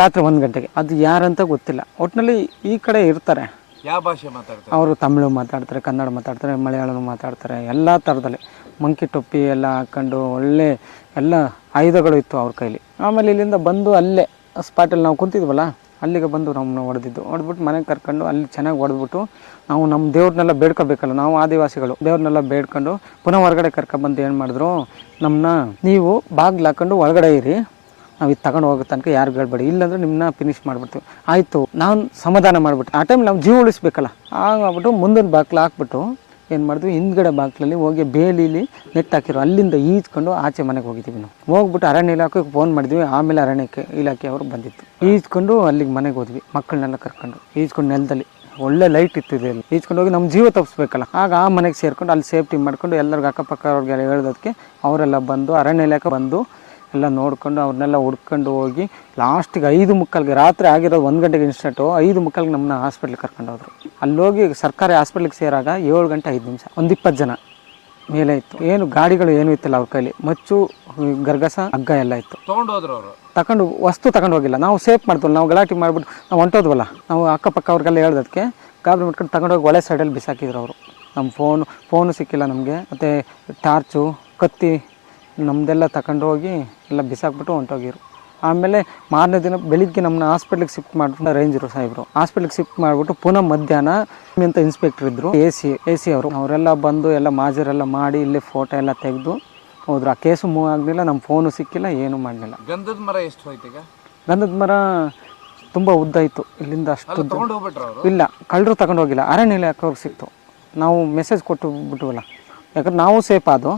ರಾತ್ರಿ?
ಒಂದು ಗಂಟೆಗೆ. ಅದು ಯಾರಂತ ಗೊತ್ತಿಲ್ಲ. ಒಟ್ಟಿನಲ್ಲಿ ಈ ಕಡೆ ಇರ್ತಾರೆ.
ಯಾವ ಭಾಷೆ ಮಾತಾಡ್ತಾರೆ?
ಅವರು ತಮಿಳು ಮಾತಾಡ್ತಾರೆ, ಕನ್ನಡ ಮಾತಾಡ್ತಾರೆ, ಮಲಯಾಳಂ ಮಾತಾಡ್ತಾರೆ, ಎಲ್ಲ ಥರದಲ್ಲಿ ಮಂಕಿ ಟೊಪ್ಪಿ ಎಲ್ಲ ಹಾಕೊಂಡು ಒಳ್ಳೆ ಎಲ್ಲ ಆಯುಧಗಳು ಇತ್ತು ಅವ್ರ ಕೈಲಿ. ಆಮೇಲೆ ಇಲ್ಲಿಂದ ಬಂದು ಅಲ್ಲೇ ಸ್ಪಾಟಲ್ಲಿ ನಾವು ಕುಂತಿದ್ವಲ್ಲ, ಅಲ್ಲಿಗೆ ಬಂದು ನಮ್ಮನ್ನ ಹೊಡೆದಿದ್ದು. ಹೊಡೆದ್ಬಿಟ್ಟು ಮನೆಗೆ ಕರ್ಕೊಂಡು ಅಲ್ಲಿ ಚೆನ್ನಾಗಿ ಹೊಡೆದ್ಬಿಟ್ಟು ನಾವು ನಮ್ಮ ದೇವ್ರನ್ನೆಲ್ಲ ಬೇಡ್ಕೋಬೇಕಲ್ಲ, ನಾವು ಆದಿವಾಸಿಗಳು. ದೇವ್ರನ್ನೆಲ್ಲ ಬೇಡ್ಕೊಂಡು ಪುನಃ ಹೊರಗಡೆ ಕರ್ಕೊಬಂದು ಏನು ಮಾಡಿದ್ರು ನಮ್ಮನ್ನ ನೀವು ಬಾಗ್ಲು ಹಾಕೊಂಡು ಒಳಗಡೆ ಇರಿ ನಾವು ಇದು ತಗೊಂಡು ಹೋಗೋ ತನಕ ಯಾರು ಹೇಳ್ಬೇಡಿ. ಇಲ್ಲಾಂದ್ರೆ ನಿಮ್ಮನ್ನ ಫಿನಿಶ್ ಮಾಡ್ಬಿಡ್ತೀವಿ. ಆಯಿತು, ನಾನು ಸಮಾಧಾನ ಮಾಡಿಬಿಟ್ಟು, ಆ ಟೈಮ್ ನಾವು ಜೀವ ಉಳಿಸ್ಬೇಕಲ್ಲ. ಆಗಿಬಿಟ್ಟು ಮುಂದಿನ ಬಾಗ್ಲು ಹಾಕ್ಬಿಟ್ಟು ಏನು ಮಾಡಿದ್ವಿ ಹಿಂದ್ಗಡೆ ಬಾಗ್ಲಲ್ಲಿ ಹೋಗಿ ಬೇಲಿಲಿ ನೆಟ್ ಹಾಕಿರೋ, ಅಲ್ಲಿಂದ ಈಜ್ಕೊಂಡು ಆಚೆ ಮನೆಗೆ ಹೋಗಿದ್ದೀವಿ ನಾವು. ಹೋಗ್ಬಿಟ್ಟು ಅರಣ್ಯ ಇಲಾಖೆಗೆ ಫೋನ್ ಮಾಡಿದ್ವಿ, ಆಮೇಲೆ ಅರಣ್ಯಕ್ಕೆ ಇಲಾಖೆಯವರು ಬಂದಿತ್ತು. ಈಜ್ಕೊಂಡು ಅಲ್ಲಿಗೆ ಮನೆಗೆ ಹೋದ್ವಿ ಮಕ್ಕಳನ್ನೆಲ್ಲ ಕರ್ಕೊಂಡು. ಈಜ್ಕೊಂಡು ನೆಲದಲ್ಲಿ, ಒಳ್ಳೆ ಲೈಟ್ ಇತ್ತು ಅಲ್ಲಿ ಈಜ್ಕೊಂಡು ಹೋಗಿ ನಮ್ಮ ಜೀವ ತಪ್ಪಿಸ್ಬೇಕಲ್ಲ ಆಗ ಆ ಮನೆಗೆ ಸೇರ್ಕೊಂಡು, ಅಲ್ಲಿ ಸೇಫ್ಟಿ ಮಾಡ್ಕೊಂಡು ಎಲ್ಲರಿಗೂ ಅಕ್ಕಪಕ್ಕ ಅವ್ರಿಗೆಲ್ಲ ಹೇಳೋದಕ್ಕೆ, ಅವರೆಲ್ಲ ಬಂದು ಅರಣ್ಯ ಇಲಾಖೆ ಬಂದು ಎಲ್ಲ ನೋಡ್ಕೊಂಡು ಅವ್ರನ್ನೆಲ್ಲ ಹುಡ್ಕೊಂಡು ಹೋಗಿ ಲಾಸ್ಟಿಗೆ ಐದು ಮುಕ್ಕಾಲ್ಗೆ ರಾತ್ರಿ ಆಗಿರೋದು ಒಂದು ಗಂಟೆಗೆ ಇನ್ಸ್ಟೆಂಟು ಐದು ಮುಕ್ಕಾಲ್ಗೆ ನಮ್ಮನ್ನ ಹಾಸ್ಪಿಟ್ಲಿಗೆ ಕರ್ಕೊಂಡು ಅಲ್ಲೋಗಿ ಅಲ್ಲಿ ಹೋಗಿ ಸರ್ಕಾರಿ ಹಾಸ್ಪಿಟ್ಲಿಗೆ ಸೇರಾಗ ಏಳು ಗಂಟೆ ಐದು ನಿಮಿಷ ಒಂದು ಇಪ್ಪತ್ತು ಜನ ಮೇಲೆ ಇತ್ತು. ಏನು ಗಾಡಿಗಳು ಏನೂ ಇತ್ತಿಲ್ಲ ಅವ್ರ ಕೈಲಿ ಮಚ್ಚು ಗರ್ಗಸ ಹಗ್ಗ ಎಲ್ಲ ಇತ್ತು.
ಅವರು.
ತಗೊಂಡು ವಸ್ತು ತಗೊಂಡು ಹೋಗಿಲ್ಲ. ನಾವು ಸೇಫ್ ಮಾಡ್ತೀವಲ್ಲ ನಾವು ಗಲಾಟೆ ಮಾಡಿಬಿಟ್ಟು ನಾವು ಹೊಂಟೋದ್ವಲ್ಲ ನಾವು ಅಕ್ಕಪಕ್ಕ ಅವ್ರಿಗೆಲ್ಲ ಹೇಳ್ದಕ್ಕೆ ಗಾಬರಿ ಮಾಡ್ಕೊಂಡು ತಗೊಂಡೋಗಿ ಒಳೆ ಸೈಡಲ್ಲಿ ಬಿಸಾಕಿದ್ರು ಅವರು. ನಮ್ಮ ಫೋನು ಫೋನು ಸಿಕ್ಕಿಲ್ಲ ನಮಗೆ ಮತ್ತು ಟಾರ್ಚು ಕತ್ತಿ ನಮ್ಮದೆಲ್ಲ ತಗೊಂಡೋಗಿ ಎಲ್ಲ ಬಿಸಾಕ್ಬಿಟ್ಟು ಹೊಂಟೋಗಿರು. ಆಮೇಲೆ ಮಾರನೇ ದಿನ ಬೆಳಿಗ್ಗೆ ನಮ್ಮನ್ನ ಹಾಸ್ಪಿಟ್ಲಿಗೆ ಶಿಫ್ಟ್ ಮಾಡಿಬಿಟ್ಟು ರೇಂಜರು ಸಾಹೇಬರು. ಹಾಸ್ಪಿಟ್ಲಿಗೆ ಶಿಫ್ಟ್ ಮಾಡಿಬಿಟ್ಟು ಪುನಃ ಮಧ್ಯಾಹ್ನ ಅಂತ ಇನ್ಸ್ಪೆಕ್ಟರ್ ಇದ್ದರು ಎ ಸಿ ಎ ಸಿ ಅವರು. ಅವರೆಲ್ಲ ಬಂದು ಎಲ್ಲ ಮಾಜರೆಲ್ಲ ಮಾಡಿ ಇಲ್ಲಿ ಫೋಟೋ ಎಲ್ಲ ತೆಗೆದು ಹೋದ್ರು. ಆ ಕೇಸು ಮೂವ್ ಆಗಲಿಲ್ಲ ನಮ್ಮ ಫೋನು ಸಿಕ್ಕಿಲ್ಲ ಏನೂ ಮಾಡಲಿಲ್ಲ.
ಗಂಧದ ಮರ ಎಷ್ಟು ಹೋಯ್ತು ಈಗ?
ಗಂಧದ ಮರ ತುಂಬ ಉದ್ದ ಇತ್ತು. ಇಲ್ಲಿಂದ ಅಷ್ಟು ಇಲ್ಲ ಕಳ್ಳರು ತಗೊಂಡೋಗಿಲ್ಲ ಅರಣ್ಯ ಇಲಾಖೆಯವ್ರಿಗೆ ಸಿಕ್ತು. ನಾವು ಮೆಸೇಜ್ ಕೊಟ್ಟು ಬಿಟ್ಟುವಲ್ಲ ಯಾಕಂದ್ರೆ ನಾವು ಸೇಫ್ ಆದೋ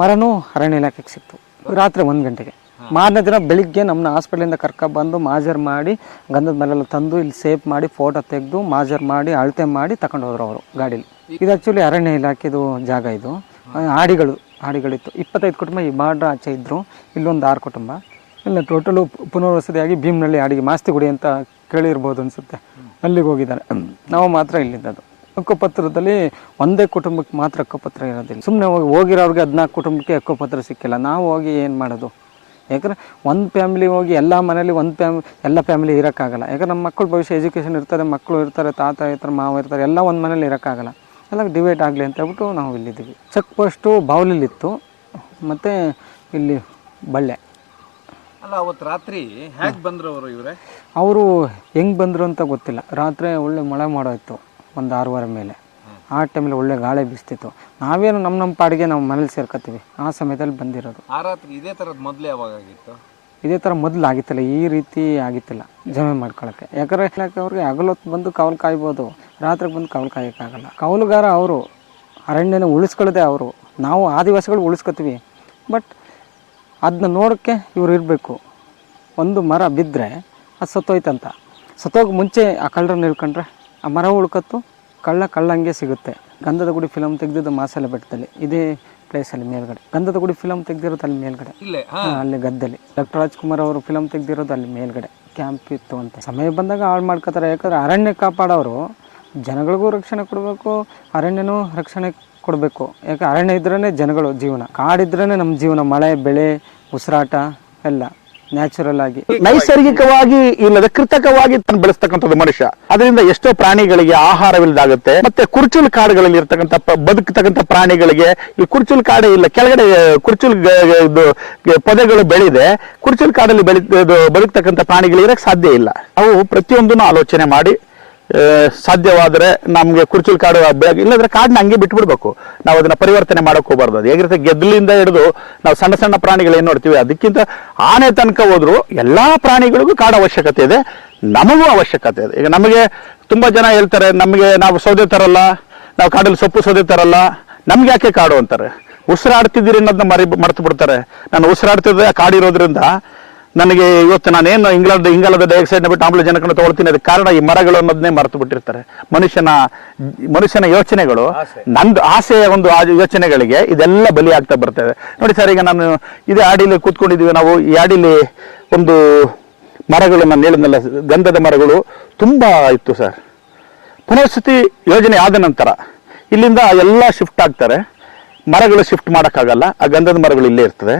ಮರನೂ ಅರಣ್ಯ ಇಲಾಖೆಗೆ ಸಿಕ್ತು. ರಾತ್ರಿ ಒಂದು ಗಂಟೆಗೆ. ಮಾರನೇ ದಿನ ಬೆಳಿಗ್ಗೆ ನಮ್ಮನ್ನ ಹಾಸ್ಪಿಟ್ಲಿಂದ ಕರ್ಕೊಬಂದು ಮಾಜರ್ ಮಾಡಿ, ಗಂಧದ ಮೇಲೆಲ್ಲ ತಂದು ಇಲ್ಲಿ ಸೇಫ್ ಮಾಡಿ, ಫೋಟೋ ತೆಗೆದು ಮಾಜರ್ ಮಾಡಿ, ಅಳತೆ ಮಾಡಿ ತಗೊಂಡು ಹೋದ್ರು ಅವರು ಗಾಡೀಲಿ. ಇದು ಆ್ಯಕ್ಚುಲಿ ಅರಣ್ಯ ಇಲಾಖೆದು ಜಾಗ ಇದು. ಹಾಡಿಗಳು ಆಡಿಗಳು ಆಡಿಗಳಿತ್ತು ಇಪ್ಪತ್ತೈದು ಕುಟುಂಬ ಈ ಬಾರ್ಡ್ರ್ ಆಚೆ ಇದ್ದರು ಇಲ್ಲೊಂದು ಆರು ಕುಟುಂಬ. ಇಲ್ಲ ಟೋಟಲು ಪುನರ್ವಸತಿಯಾಗಿ ಭೀಮ್ನಳ್ಳಿ ಮಾಸ್ತಿ ಮಾಸ್ತಿಗುಡಿ ಅಂತ ಕೇಳಿರ್ಬೋದು ಅನಿಸುತ್ತೆ. ಅಲ್ಲಿಗೆ ಹೋಗಿದ್ದಾರೆ. ನಾವು ಮಾತ್ರ ಇಲ್ಲಿದ್ದದು ಹಕ್ಕುಪತ್ರದಲ್ಲಿ ಒಂದೇ ಕುಟುಂಬಕ್ಕೆ ಮಾತ್ರ ಹಕ್ಕುಪತ್ರ ಇರೋದಿಲ್ಲ. ಸುಮ್ಮನೆ ಹೋಗಿ ಹೋಗಿರೋರಿಗೆ ಹದಿನಾಲ್ಕು ಕುಟುಂಬಕ್ಕೆ ಹಕ್ಕುಪತ್ರ ಸಿಕ್ಕಿಲ್ಲ. ನಾವು ಹೋಗಿ ಏನು ಮಾಡೋದು? ಯಾಕಂದರೆ ಒಂದು ಫ್ಯಾಮಿಲಿ ಹೋಗಿ ಎಲ್ಲ ಮನೇಲಿ ಒಂದು ಫ್ಯಾಮ್ ಎಲ್ಲ ಫ್ಯಾಮಿಲಿ ಇರೋಕ್ಕಾಗಲ್ಲ. ಯಾಕಂದ್ರೆ ನಮ್ಮ ಮಕ್ಕಳು ಭವಿಷ್ಯ ಎಜುಕೇಷನ್ ಇರ್ತಾರೆ ಮಕ್ಕಳು ಇರ್ತಾರೆ ತಾತ ಇರ್ತಾರೆ ಮಾವ ಇರ್ತಾರೆ ಎಲ್ಲ ಒಂದು ಮನೇಲಿ ಇರೋಕ್ಕಾಗಲ್ಲ. ಎಲ್ಲ ಡಿವೈಡ್ ಆಗಲಿ ಅಂತ ಹೇಳ್ಬಿಟ್ಟು ನಾವು ಇಲ್ಲಿದ್ದೀವಿ. ಚೆಕ್ ಪೋಸ್ಟು ಬಾವಲಿಲಿತ್ತು. ಮತ್ತು ಇಲ್ಲಿ ಬಳ್ಳೆ.
ಅಲ್ಲ ಅವತ್ತು ರಾತ್ರಿ ಹ್ಯಾಕ್ ಬಂದರು ಅವರು ಇವರೇ?
ಅವರು ಹೆಂಗೆ ಬಂದರು ಅಂತ ಗೊತ್ತಿಲ್ಲ. ರಾತ್ರಿ ಒಳ್ಳೆ ಮಳೆ ಮಾಡೋಯ್ತು. ಒಂದು ಆರೂವರೆ ಮೇಲೆ. ಆ ಟೈಮಲ್ಲಿ ಒಳ್ಳೆ ಗಾಳಿ ಬೀಸ್ತಿತ್ತು. ನಾವೇನು ನಮ್ಮ ನಮ್ಮ ಪಾಡಿಗೆ ನಾವು ಮನೇಲಿ ಸೇರ್ಕೊತೀವಿ ಆ ಸಮಯದಲ್ಲಿ ಬಂದಿರೋದು.
ಆ ರಾತ್ರಿ ಇದೇ ಥರ ಮೊದಲೇ ಯಾವಾಗ ಆಗಿತ್ತು?
ಇದೇ ಥರ ಮೊದಲು ಆಗಿತ್ತಿಲ್ಲ ಈ ರೀತಿ ಆಗಿತ್ತಿಲ್ಲ ಜಮೆ ಮಾಡ್ಕೊಳಕ್ಕೆ. ಯಾಕಂದ್ರೆ ಹೇಳಕ್ಕೆ ಅವ್ರಿಗೆ ಹಗಲೊತ್ತು ಬಂದು ಕವಲು ಕಾಯ್ಬೋದು ರಾತ್ರಿಗೆ ಬಂದು ಕವಲು ಕಾಯೋಕ್ಕಾಗಲ್ಲ. ಕವಲುಗಾರ ಅವರು ಅರಣ್ಯನ ಉಳಿಸ್ಕೊಳ್ಳದೆ ಅವರು ನಾವು ಆದಿವಾಸಿಗಳು ಉಳಿಸ್ಕೊತೀವಿ. ಬಟ್ ಅದನ್ನ ನೋಡೋಕ್ಕೆ ಇವ್ರು ಇರಬೇಕು. ಒಂದು ಮರ ಬಿದ್ದರೆ ಅದು ಸತ್ತೋಯ್ತಂತ. ಸತ್ತೋಗಿ ಮುಂಚೆ ಆ ಕಳ್ಳರನ್ನ ಹಿಡ್ಕೊಂಡ್ರೆ ಆ ಮರ ಉಳ್ಕತ್ತು ಕಳ್ಳ ಕಳ್ಳಂಗೆ ಸಿಗುತ್ತೆ. ಗಂಧದ ಗುಡಿ ಫಿಲಮ್ ತೆಗೆದಿದ್ದು ಮಾಸಲ ಬೆಟ್ಟದಲ್ಲಿ ಇದೇ ಪ್ಲೇಸಲ್ಲಿ ಮೇಲ್ಗಡೆ. ಗಂಧದ ಗುಡಿ ಫಿಲಮ್ ತೆಗೆದಿರೋದು ಅಲ್ಲಿ ಮೇಲ್ಗಡೆ. ಅಲ್ಲಿ ಗದ್ದಲ್ಲಿ ಡಾಕ್ಟರ್ ರಾಜ್ಕುಮಾರ್ ಅವರು ಫಿಲಮ್ ತೆಗೆದಿರೋದು ಅಲ್ಲಿ ಮೇಲ್ಗಡೆ. ಕ್ಯಾಂಪ್ ಇತ್ತು ಅಂತ. ಸಮಯ ಬಂದಾಗ ಹಾಳು ಮಾಡ್ಕೋತಾರೆ. ಯಾಕಂದ್ರೆ ಅರಣ್ಯ ಕಾಪಾಡೋರು ಜನಗಳಿಗೂ ರಕ್ಷಣೆ ಕೊಡಬೇಕು ಅರಣ್ಯನೂ ರಕ್ಷಣೆ ಕೊಡಬೇಕು. ಯಾಕೆ? ಅರಣ್ಯ ಇದ್ರೇ ಜನಗಳು ಜೀವನ. ಕಾಡಿದ್ರೇ ನಮ್ಮ ಜೀವನ. ಮಳೆ ಬೆಳೆ ಉಸಿರಾಟ ಎಲ್ಲ. ನ್ಯಾಚುರಲ್ ಆಗಿ.
ನೈಸರ್ಗಿಕವಾಗಿ ಇಲ್ಲದ ಕೃತಕವಾಗಿ ತಾನು ಬೆಳೆಸ್ತಕ್ಕಂಥದ್ದು ಮನುಷ್ಯ. ಅದರಿಂದ ಎಷ್ಟೋ ಪ್ರಾಣಿಗಳಿಗೆ ಆಹಾರವಿಲ್ಲದಾಗುತ್ತೆ. ಮತ್ತೆ ಕುರ್ಚುಲ್ ಕಾಡುಗಳಲ್ಲಿ ಇರ್ತಕ್ಕಂಥ ಬದುಕತಕ್ಕಂಥ ಪ್ರಾಣಿಗಳಿಗೆ ಈ ಕುರ್ಚುಲ್ ಕಾಡೇ ಇಲ್ಲ, ಕೆಳಗಡೆ ಕುರ್ಚುಲ್ ಪೊದೆಗಳು ಬೆಳೆದೆ. ಕುರ್ಚುಲ್ ಕಾಡಲ್ಲಿ ಬೆಳಿ ಬದುಕ್ತಕ್ಕಂಥ ಪ್ರಾಣಿಗಳು ಇರಕ್ಕೆ ಸಾಧ್ಯ ಇಲ್ಲ. ಅವು ಪ್ರತಿಯೊಂದನ್ನು ಆಲೋಚನೆ ಮಾಡಿ ಸಾಧ್ಯವಾದರೆ ನಮಗೆ ಕುರ್ಚಿಲ್ ಕಾಡು ಬೆಳಗ್ಗೆ ಇಲ್ಲದ್ರೆ ಕಾಡನ್ನ ಹಂಗೆ ಬಿಟ್ಬಿಡ್ಬೇಕು. ನಾವು ಅದನ್ನ ಪರಿವರ್ತನೆ ಮಾಡೋಕೆ ಹೋಗ್ಬಾರ್ದು. ಅದು ಹೇಗಿರುತ್ತೆ ಗೆದ್ದಲಿಂದ ಹಿಡಿದು ನಾವು ಸಣ್ಣ ಸಣ್ಣ ಪ್ರಾಣಿಗಳು ಏನ್ ನೋಡ್ತೀವಿ, ಅದಕ್ಕಿಂತ ಆನೆ ತನಕ ಹೋದ್ರು ಎಲ್ಲಾ ಪ್ರಾಣಿಗಳಿಗೂ ಕಾಡು ಅವಶ್ಯಕತೆ ಇದೆ, ನಮಗೂ ಅವಶ್ಯಕತೆ ಇದೆ. ಈಗ ನಮಗೆ ತುಂಬಾ ಜನ ಹೇಳ್ತಾರೆ, ನಮಗೆ ನಾವು ಸೌದೆ ತರಲ್ಲ ನಾವು ಕಾಡಲ್ಲಿ ಸೊಪ್ಪು ಸೌದೆ ತರಲ್ಲ ನಮ್ಗೆ ಯಾಕೆ ಕಾಡು ಅಂತಾರೆ? ಉಸಿರಾಡ್ತಿದ್ದೀರಿ ಅನ್ನೋದನ್ನ ಮರಿ ಮರ್ತು ಬಿಡ್ತಾರೆ ನಾನು ಉಸಿರಾಡ್ತಿದ್ದೆ ಕಾಡಿರೋದ್ರಿಂದ ನನಗೆ ಇವತ್ತು ನಾನೇನು ಇಂಗ್ಲೆಂಡ್ ಇಂಗಾಲದ ಡೈಆಕ್ಸೈಡ್ ಬಿಟ್ಟು ಆಮ್ಲಜನಕನ ತಗೊಳ್ತೀನಿ ಅದಕ್ಕೆ ಕಾರಣ ಈ ಮರಗಳು ಅನ್ನೋದನ್ನೇ ಮರೆತು ಬಿಟ್ಟಿರ್ತಾರೆ. ಮನುಷ್ಯನ ಮನುಷ್ಯನ ಯೋಚನೆಗಳು. ನಂದು ಆಸೆಯ ಒಂದು ಆ ಯೋಚನೆಗಳಿಗೆ ಇದೆಲ್ಲ ಬಲಿ ಆಗ್ತಾ ಬರ್ತದೆ. ನೋಡಿ ಸರ್ ಈಗ ನಾನು ಇದೇ ಆಡಿಲಿ ಕೂತ್ಕೊಂಡಿದ್ದೀವಿ. ನಾವು ಈ ಆಡಿಲಿ ಒಂದು ಮರಗಳು ನಾನು ಹೇಳಿದ್ನಲ್ಲ ಗಂಧದ ಮರಗಳು ತುಂಬಾ ಇತ್ತು ಸರ್. ಪುನರ್ಸ್ಥಿತಿ ಯೋಜನೆ ಆದ ನಂತರ ಇಲ್ಲಿಂದ ಎಲ್ಲ ಶಿಫ್ಟ್ ಆಗ್ತಾರೆ. ಮರಗಳು ಶಿಫ್ಟ್ ಮಾಡೋಕ್ಕಾಗಲ್ಲ. ಆ ಗಂಧದ ಮರಗಳು ಇಲ್ಲೇ ಇರ್ತದೆ.